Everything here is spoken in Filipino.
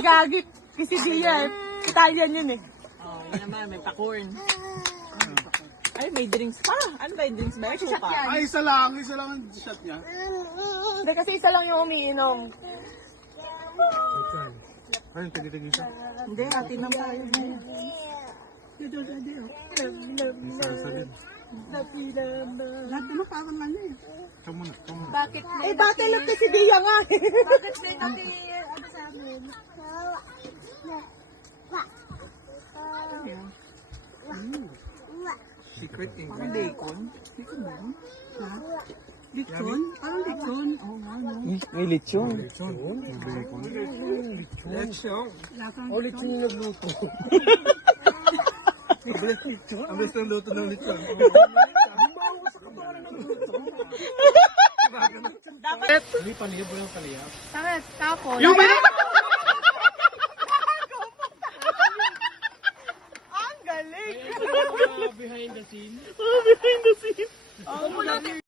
gagi. Kasi Dia, Italian yun eh. Oh, yun naman, may pa-corn. Ay, may drinks pa. Ano ba yung drinks ba? Ito pa. Ay, isa lang ang shot niya. Hindi kasi isa lang yung umiinom. Ay, tagi-tagi siya. Hindi, atin na tayo. Salsa din. Lahat na parang ano eh. Ikaw muna. Bakit? Eh, bakit lang kasi Dia nga eh. Bakit may ano sa amin? Secret eh. Parang bacon. Bacon ba? Ha? Lechon? Parang lechon. Oo nga, no? May lechon. Lechon. Oh, lechon yung nagluto. Ang best ng luto ng lechon. Hindi paniyab yung kaliyab. Bakit? Tapos? Yung Ang galing! behind the scene. Behind the scene.